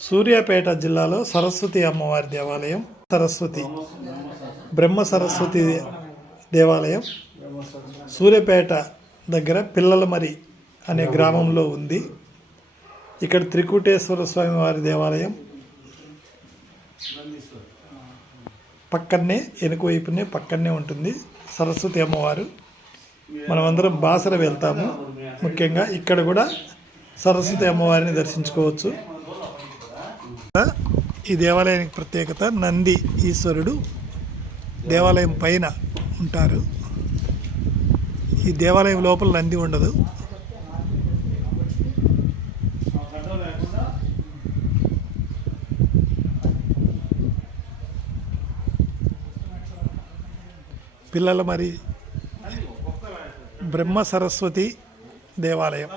సూర్యాపేట జిల్లాలో సరస్వతి అమ్మవారి దేవాలయం సరస్వతి బ్రహ్మ సరస్వతి దేవాలయం సూర్యాపేట దగ్గర పిల్లలమరి అనే గ్రామంలో ఉంది. ఇక్కడ త్రికూటేశ్వర స్వామి వారి దేవాలయం పక్కనే వెనుక వైపునే పక్కనే ఉంటుంది. సరస్వతి అమ్మవారు. మనమందరం బాసర వెళ్తాము. ముఖ్యంగా ఇక్కడ కూడా సరస్వతి అమ్మవారిని దర్శించుకోవచ్చు. ఈ దేవాలయానికి ప్రత్యేకత నంది ఈశ్వరుడు దేవాలయం పైన ఉంటారు. ఈ దేవాలయం లోపల నంది ఉండదు. పిల్లల మరి బ్రహ్మ సరస్వతి దేవాలయం.